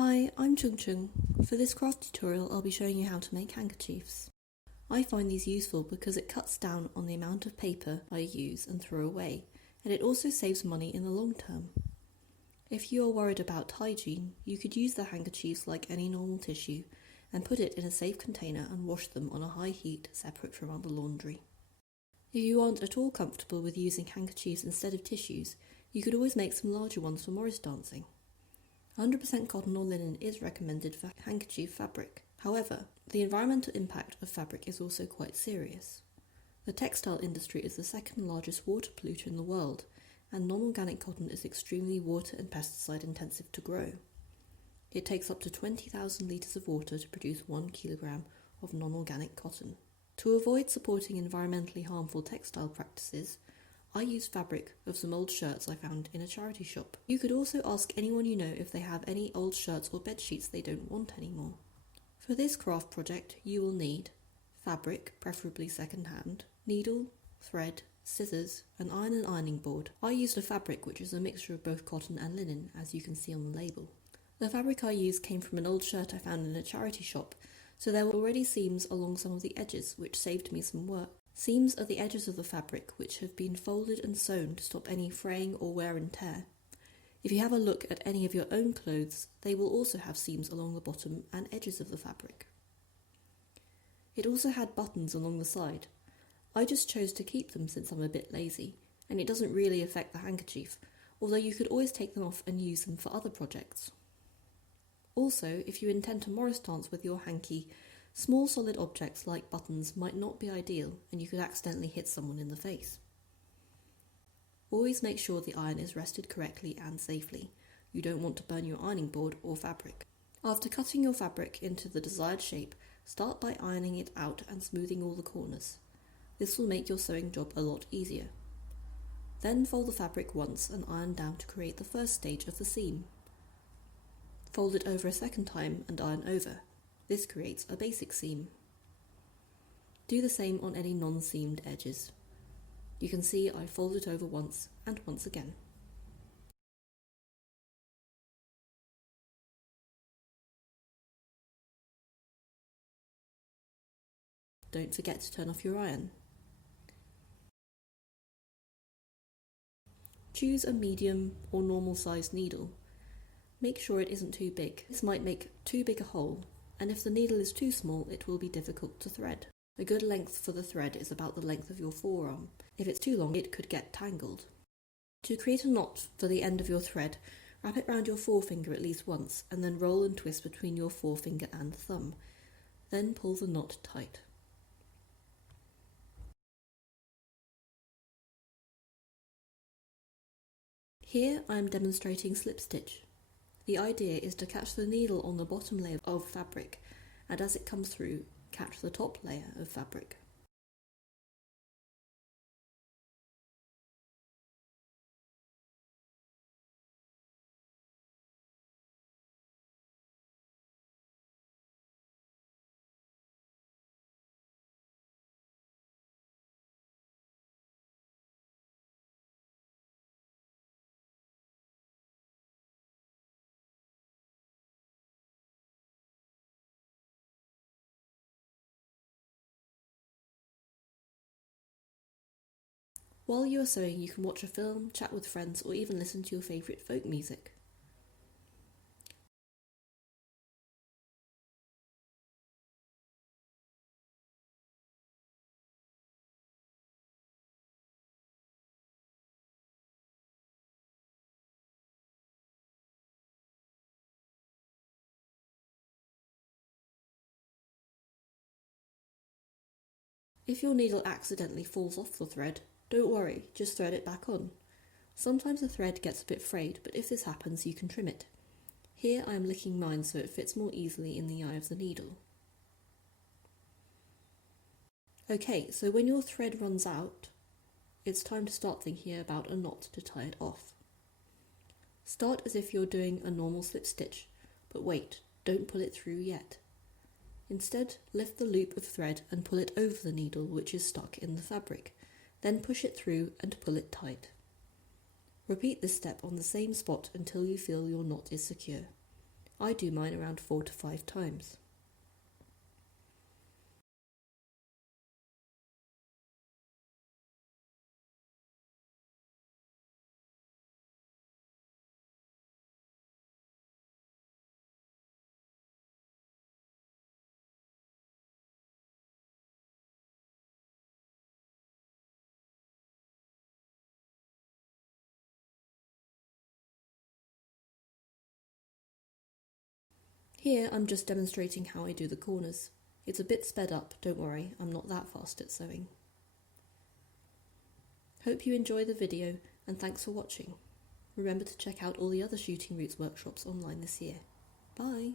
Hi, I'm Chung Chung. For this craft tutorial I'll be showing you how to make handkerchiefs. I find these useful because it cuts down on the amount of paper I use and throw away, and it also saves money in the long term. If you are worried about hygiene, you could use the handkerchiefs like any normal tissue and put it in a safe container and wash them on a high heat separate from other laundry. If you aren't at all comfortable with using handkerchiefs instead of tissues, you could always make some larger ones for Morris dancing. 100% cotton or linen is recommended for handkerchief fabric. However, the environmental impact of fabric is also quite serious. The textile industry is the second largest water polluter in the world, and non-organic cotton is extremely water and pesticide intensive to grow. It takes up to 20,000 litres of water to produce 1 kilogram of non-organic cotton. To avoid supporting environmentally harmful textile practices, I use fabric of some old shirts I found in a charity shop. You could also ask anyone you know if they have any old shirts or bed sheets they don't want anymore. For this craft project, you will need fabric, preferably second-hand, needle, thread, scissors, an iron and ironing board. I used a fabric which is a mixture of both cotton and linen, as you can see on the label. The fabric I used came from an old shirt I found in a charity shop, so there were already seams along some of the edges, which saved me some work. Seams are the edges of the fabric which have been folded and sewn to stop any fraying or wear and tear. If you have a look at any of your own clothes, they will also have seams along the bottom and edges of the fabric. It also had buttons along the side. I just chose to keep them since I'm a bit lazy, and it doesn't really affect the handkerchief, although you could always take them off and use them for other projects. Also, if you intend to Morris dance with your hanky, small solid objects like buttons might not be ideal and you could accidentally hit someone in the face. Always make sure the iron is rested correctly and safely. You don't want to burn your ironing board or fabric. After cutting your fabric into the desired shape, start by ironing it out and smoothing all the corners. This will make your sewing job a lot easier. Then fold the fabric once and iron down to create the first stage of the seam. Fold it over a second time and iron over. This creates a basic seam. Do the same on any non-seamed edges. You can see I fold it over once and once again. Don't forget to turn off your iron. Choose a medium or normal sized needle. Make sure it isn't too big. This might make too big a hole, and if the needle is too small, it will be difficult to thread. A good length for the thread is about the length of your forearm. If it's too long, it could get tangled. To create a knot for the end of your thread, wrap it round your forefinger at least once, and then roll and twist between your forefinger and thumb. Then pull the knot tight. Here I am demonstrating slip stitch. The idea is to catch the needle on the bottom layer of fabric, and as it comes through, catch the top layer of fabric. While you are sewing, you can watch a film, chat with friends, or even listen to your favourite folk music. If your needle accidentally falls off the thread, don't worry, just thread it back on. Sometimes the thread gets a bit frayed, but if this happens, you can trim it. Here I am licking mine so it fits more easily in the eye of the needle. Okay, so when your thread runs out, it's time to start thinking about a knot to tie it off. Start as if you're doing a normal slip stitch, but wait, don't pull it through yet. Instead, lift the loop of thread and pull it over the needle which is stuck in the fabric. Then push it through and pull it tight. Repeat this step on the same spot until you feel your knot is secure. I do mine around 4 to 5 times. Here I'm just demonstrating how I do the corners. It's a bit sped up, don't worry, I'm not that fast at sewing. Hope you enjoy the video and thanks for watching. Remember to check out all the other Shooting Roots workshops online this year. Bye!